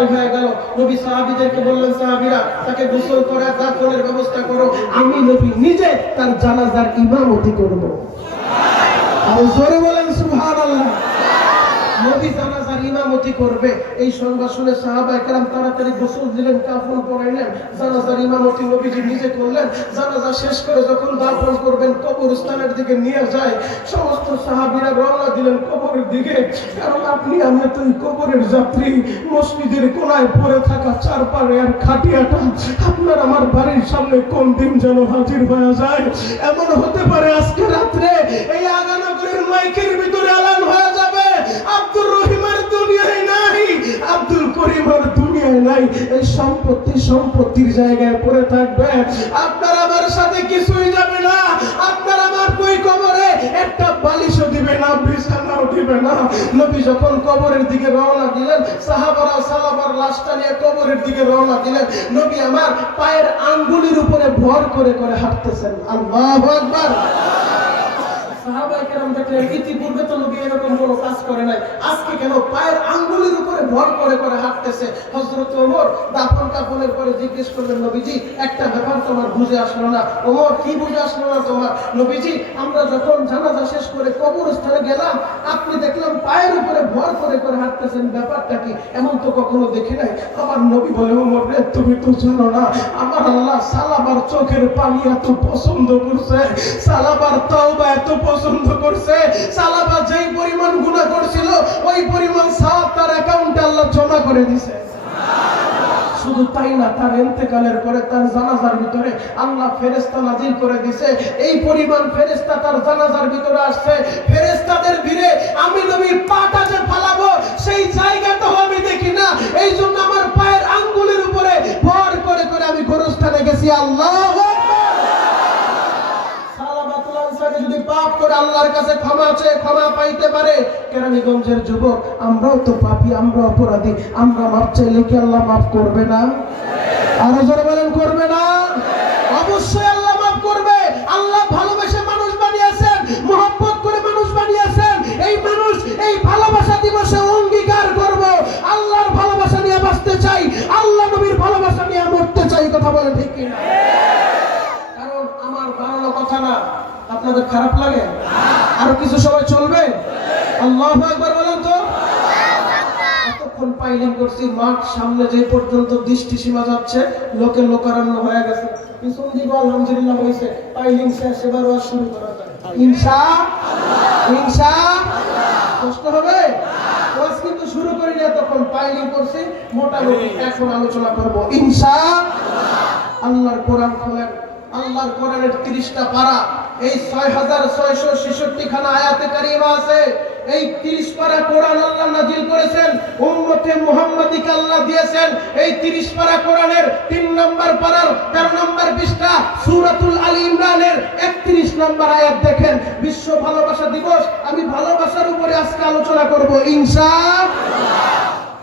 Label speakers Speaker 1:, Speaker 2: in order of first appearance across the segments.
Speaker 1: ইন্তেকাল হয়ে গেল। নবী সাহাবীদেরকে বললেন, সাহাবীরা, তাকে গোসল করার দাফনের ব্যবস্থা করো। আমি নবী নিজে তার জানাজার ইমামতি করব। আর জোরে বলেন, সুবহানাল্লাহ। নবী জানাজার ইমামতি করবে। এই সংবাদ শুনে সাহাবা একরাম তাড়াতাড়ি গোসল দিলেন কাফন পরাইলেন। জানাজার ইমামতি নবীজি নিজে করলেন। জানাজা শেষ করে যখন দাফন করবেন, কবরস্থানের দিকে নিয়ে যায়। সমস্ত সাহাবীরা রওনা দিলেন কবরের দিকে। কারণ আপনি, আমি তো এই কবরের যাত্রী। মসজিদের কোনায় পড়ে থাকা চার পাড়ে আর খাটিয়াটা আপনার আমার বাড়ির সামনে কোন দিন যেন হাজির হয়ে যায়? এমন হতে পারে আজকে রাত্রে এই আগানগরের মাইকের ভিতরে আলান হয়ে দুনিয়ায় নাই, এই সম্পত্তি সম্পত্তির জায়গায় পড়ে থাকবে। আপনার আমার সাথে কিছুই যাবে না। আপনার আমার কই কবরে একটা বালিশও দিবে না, বিছানাও দিবে না। নবী যখন কবরের দিকে রওনা দিলেন, সাহাবারা সালাবার লাশটা নিয়ে কবরের দিকে রওনা দিলেন। নবী আমার পায়ের আঙ্গুলির উপরে ভর করে করে হাঁটতেছেন। আল্লাহু আকবার। কেরাম দেখলেন, ইতিপূর্বে তো এরকম কাজ করে নাই। আজকে কেন পায়ের আঙ্গুলের উপরে ভর করে করে হাঁটতেছে? হযরত ওমর পরে জিজ্ঞেস করলেন, নবীজি, একটা ব্যাপার তোমার বুঝে আসলো না। ওমর, কি বুঝে আসলো না তোমার? নবীজি, আমরা যখন জানাজা শেষ করে গেলাম, আপনি দেখলাম পায়ের উপরে ভর করে করে হাঁটতেছেন। ব্যাপারটা কি? এমন তো কখনো দেখি নাই। আমার নবী বলে, ওমর রে, তুমি তো জানো না, আমার আল্লাহ সালাবার চোখের পানি এত পছন্দ করছে। সালাবার তাওবা এত পছন্দ করছে, সালাবা যেই পরিমাণ গুনাহ করছিল, ওই পরিমাণ সাওয়াব তার অ্যাকাউন্টে আল্লাহ জমা করে দিছে। শুধু তাই না, তার ইন্তেকালের পরে তার জানাজার ভিতরে আল্লাহ ফেরেস্তা নাজিল করে দিছে। এই পরিমাণ ফেরেস্তা তার জানাজার ভিতরে আসছে। ফেরেস্তাদের ভিড়ে আমি নবী পাটা যে ফালাবো, সেই জায়গাটাও আমি দেখি না। এই জন্য আমার পায়ের আঙ্গুলের উপরে ভর করে করে আমি গোরস্থানে গেছি। আল্লাহ আল্লাহর কাছে ক্ষমা চেয়ে ক্ষমা পাইতে পারে। কেরানীগঞ্জের যুবক, আমরাও তো পাপী, আমরা অপরাধী। আমরা মাপ চাইলে কি আল্লাহ মাফ করবে না? আরও জোরে বলেন, করবে না? অবশ্যই আল্লাহ মাফ করবে। আল্লাহ ভালোবেসে মানুষ বানিয়েছেন মোহাম্মত করে মানুষ বানিয়েছেন। এই মানুষ এই ভালোবাসা দিবসে অঙ্গীকার করব। আল্লাহর ভালোবাসা নিয়ে বাঁচতে চাই, আল্লাহ নবীর ভালোবাসা নিয়ে মরতে চাই, কথা বলে ঠিক কারণ আমার বানানো কথা না। আপনাদের খারাপ লাগে? আরও কিছু সময় চলবে? আল্লাহ একবার বলেন তো। এতক্ষণ করছি, মাঠ সামনে যে পর্যন্ত দৃষ্টি সীমা যাচ্ছে, লোকে লোকারণ্য হয়ে গেছে। শুরু করা না তখন পাইলিং করছি, মোটামুটি এখন আলোচনা আল্লাহর কোরআন খোলেন, আল্লাহর কোরআনের তিরিশটা পারা। এই ছয় হাজার ছয়শো ছেষট্টি খানা আয়াতে কারিমা আছে। এই তিরিশ পারা কোরআন আল্লাহ নাজিল করেছেন, উম্মতে মুহাম্মাদিকে আল্লাহ দিয়েছেন। এই তিরিশ পারা কোরআনের তিন নম্বর পারার তেরো নম্বর পৃষ্ঠা সুরাতুল আলী ইমরানের একত্রিশ নম্বর আয়াত দেখেন। বিশ্ব ভালোবাসা দিবস, আমি ভালোবাসার উপরে আজকে আলোচনা করব, ইনশা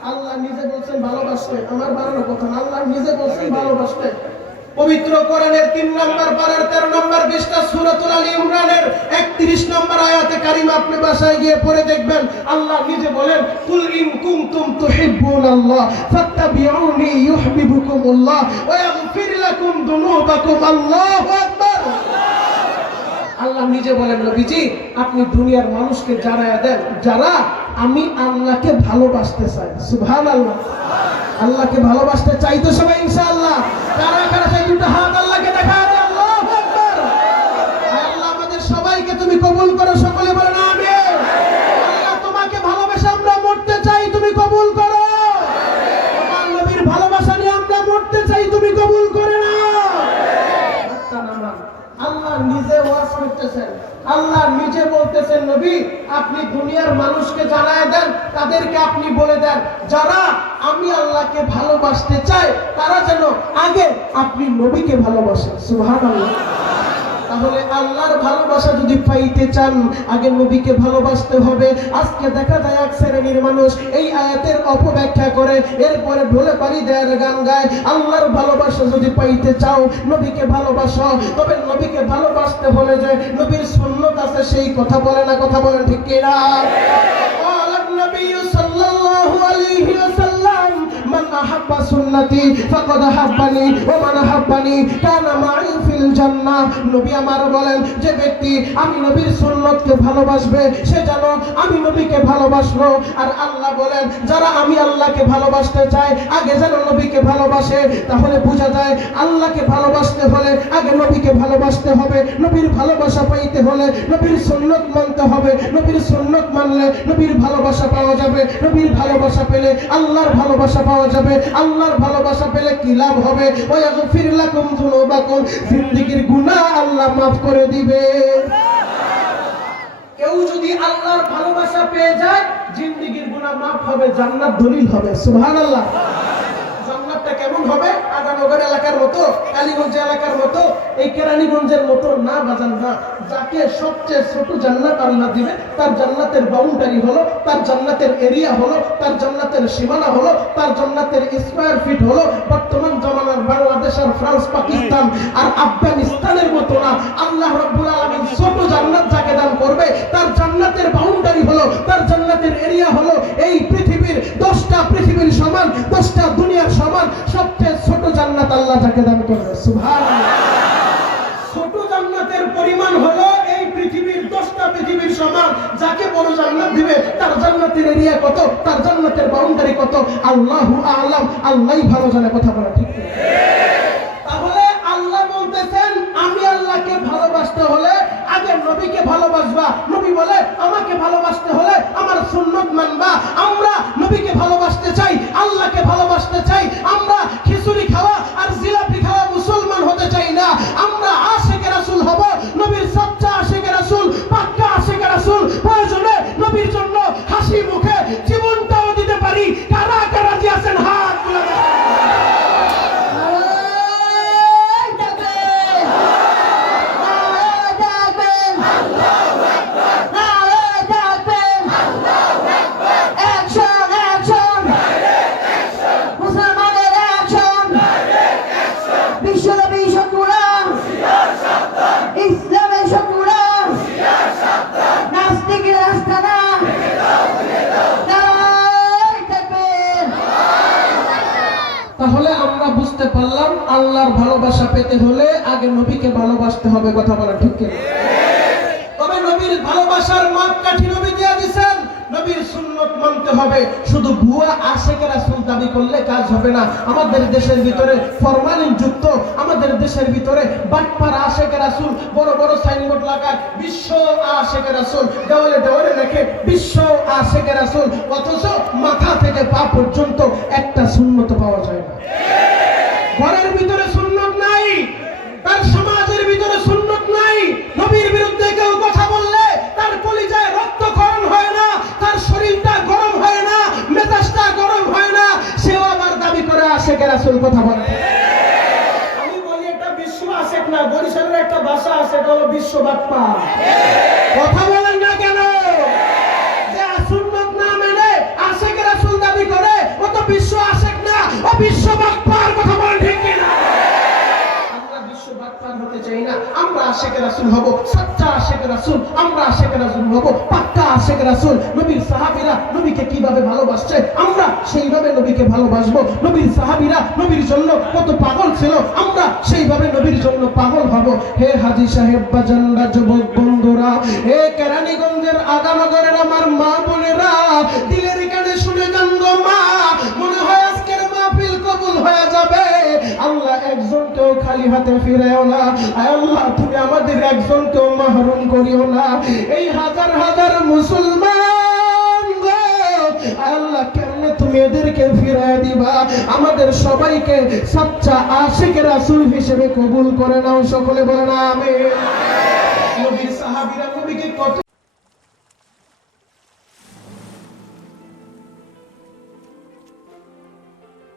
Speaker 1: আল্লাহ নিজে বলছেন ভালোবাসতে, আমার বানানো কথা আল্লাহ নিজে বলছেন ভালোবাসতে। পবিত্র কোরআনের তিন নম্বর পারার তেরো নম্বর বিশটা সুরাতুল আলী ইমরানের একত্রিশ নম্বর আয়াতে কারিমা আপনি বাসায় গিয়ে পড়ে দেখবেন, আল্লাহ নিজে বলেন, কুল ইন আল্লাহ, ফাত্তাবিউনি ওয়া লাকুম আল্লাহু আকবার। আল্লাহ নিজে বলেন, নবীজি, আপনি দুনিয়ার মানুষকে জানায়া দেন, যারা আমি আল্লাহকে ভালোবাসতে চাই সুবহান আল্লাহ আল্লাহকে ভালোবাসতে চাই তো সবাই ইনশাআল্লাহ। কারা কারা চাই দুটো হাত আল্লাহকে দেখা দেয় আল্লাহু আকবার। আল্লাহ আমাদের সবাইকে তুমি কবুল করো, সকলে বলেন আমিন। আল্লাহ তোমাকে ভালোবেসে আমরা মরতে চাই, তুমি কবুল করো। তোমার নবীর ভালোবাসা নিয়ে আমরা মরতে চাই, তুমি কবুল করে না। আল্লাহ নিজে ওয়াজ করতেছেন। আল্লাহ নিজে বলতেছেন নবী, আপনি দুনিয়ার মানুষকে জানায় দেন, তাদেরকে আপনি বলে দেন। যারা আমি আল্লাহকে ভালোবাসতে চাই, তারা যেন আগে আপনি নবীকে ভালোবাসেন। সুবহানাল্লাহ। তাহলে আল্লাহর ভালোবাসা যদি পাইতে চান আগে নবীকে ভালোবাসতে হবে। আজকে দেখা যায় এক শ্রেণির মানুষ এই আয়াতের অপব্যাখ্যা করে এরপরে বলে পারি দেয়ার গান গায়। আল্লাহর ভালোবাসা যদি পাইতে চাও নবীকে ভালোবাসো। তবে নবীকে ভালোবাসতে হলে যে নবীর সুন্নত আছে সেই কথা বলে না কথা বলেন ঠিক কিনা? নবী সাল্লাল্লাহু আলাইহি ওয়াসাল্লাম সুন্নতি, ফাকাদ হাব্বানি ওয়া মান হাব্বানি কানা মাই ফিল জান্নাহ। নবী আমার বলেন, যে ব্যক্তি আমি নবীর সুন্নতকে ভালোবাসবে, সে জানো আমি নবীকে ভালোবাসলো আর আল্লাহ বলেন, যারা আমি আল্লাহকে ভালোবাসতে চায়, আগে যেন নবীকে ভালোবাসে, তাহলে বোঝা যায় আল্লাহকে নবীকে ভালোবাসতে হবে, নবীর ভালোবাসা পাইতে হলে নবীর সুন্নত মানতে হবে, নবীর সুন্নত মানলে নবীর ভালোবাসা পাওয়া যাবে, নবীর ভালোবাসা পেলে আল্লাহর ভালোবাসা পাওয়া যাবে, আল্লাহর ভালোবাসা পেলে কি লাভ হবে? ওয়াগফির লাকুম যুনুবাকুম, জিন্দেগীর গুনাহ আল্লাহ মাফ করে দিবে। কেউ যদি আল্লাহর ভালোবাসা পেয়ে যায়, জিন্দেগীর গুনাহ মাফ হবে, জান্নাত দলিল হবে, সুবহানাল্লাহ। জান্নাতটা কেমন হবে? আগানগর এলাকার মতো, কালীগঞ্জ এলাকার মতো, এই কেরানীগঞ্জের মতো না বাজান না, যাকে সবচেয়ে ছোট জান্নাত আল্লাহ দিবে, তার জান্নাতের বাউন্ডারি হলো, তার জান্নাতের এরিয়া হলো, তার জান্নাতের সীমানা হলো, তার জান্নাতের স্কোয়ার ফিট হলো, বর্তমান জমানার বাংলাদেশ আর ফ্রান্স, পাকিস্তান আর আফগানিস্তানের মতো না। আল্লাহ রব্বুল আলামিন ছোট জান্নাত যাকে দান করবে, তার জান্নাতের বাউন্ডারি হলো, তার জান্নাতের এরিয়া হলো, এই পৃথিবীর দশটা পৃথিবীর সমান, দশটা দুনিয়ার সমান, সবচেয়ে আল্লাহ দান ছোট জান্নাতের পরিমাণ হলো এই পৃথিবীর দশটা পৃথিবীর সমান। যাকে বড় জান্নাত দিবে, তার জান্নাতের এরিয়া কত, তার জান্নাতের বাউন্ডারি কত? আল্লাহু আলাম, আল্লাহই ভালো জানে কথা বলা ঠিক তাহলে আল্লাহ বলতেছেন, আমি আল্লাহকে ভালোবাসতে হলে আগে নবীকে ভালোবাসবা। নবী বলে, আমাকে ভালোবাসতে হলে আমার সুন্নত মানবা। আমরা নবীকে ভালোবাসতে চাই, আল্লাহকে ভালোবাসতে চাই। আমরা খিচুড়ি খাওয়া পারলাম, আল্লাহর ভালোবাসা পেতে হলে আগে নবীকে ভালোবাসতে হবে, কথা বলা ঠিক কিনা? তবে নবীর ভালোবাসার মাপকাঠি নবী দিয়ে দিছেন। নবীর সুন্নত মানতে হবে। শুধু ভুয়া আশেকের রাসূল দাবি করলে কাজ হবে না। আমাদের দেশের ভিতরে ফরমালিন যুক্ত, আমাদের দেশের ভিতরে বাটপার আশেকের রাসূল, বড় বড় সাইনবোর্ড লাগায় বিশ্ব আশেকের রাসূল, দেওয়ালে দেওয়ালে লেখে, বিশ্ব আশেকের রাসূল, অথচ মাথা থেকে পা পর্যন্ত একটা সুন্নত পাওয়া যায় না। ঘরের ভিতরে সুন্নত নাই, তার সমাজের ভিতরে সুন্নত নাই। নবীর বিরুদ্ধে কেউ কথা বললে তার কলিজায় রক্তক্ষরণ হয় না, তার শরীরটা গরম হয় না, মেজাজটা গরম হয় না। সেও আবার দাবি করে আসে কে রাসূল কথা বলে। আমি বলি, এটা বিশ্ব আশেক না, বরিশালের একটা ভাষা আছে, এটা হলো বিশ্ব বাপ্পা। কথা বলেন না কেন? যে সুন্নত না আশেক রাসূল দাবি করে, ও তো বিশ্ব আশেক না, ও বিশ্ব বাপ্পার কথা বলেন ঠিক কিনা আমরা বিশ্ব হতে চাই না। আমরা আশেক রাসূল হব সচ্চা আশেক রাসূল, আমরা আশেক রাসূল হব পাক্কা আশেক রাসূল। নবীর জন্য কত পাগল ছিল। আমরা সেইভাবে নবীর জন্য পাগল হে কেরানীগঞ্জের আমার মা হাতে ফিরেও না। আল্লাহ, তুমি আমাদের একজনকেও মাহরুম করিও না। এই হাজার হাজার মুসলমান আল্লাহ, কেমনে তুমি এদেরকে ফিরায় দিবা? আমাদের সবাইকে সচ্চা আশিক রাসুল হিসেবে কবুল করে নাও, সকলে বলে না আমিন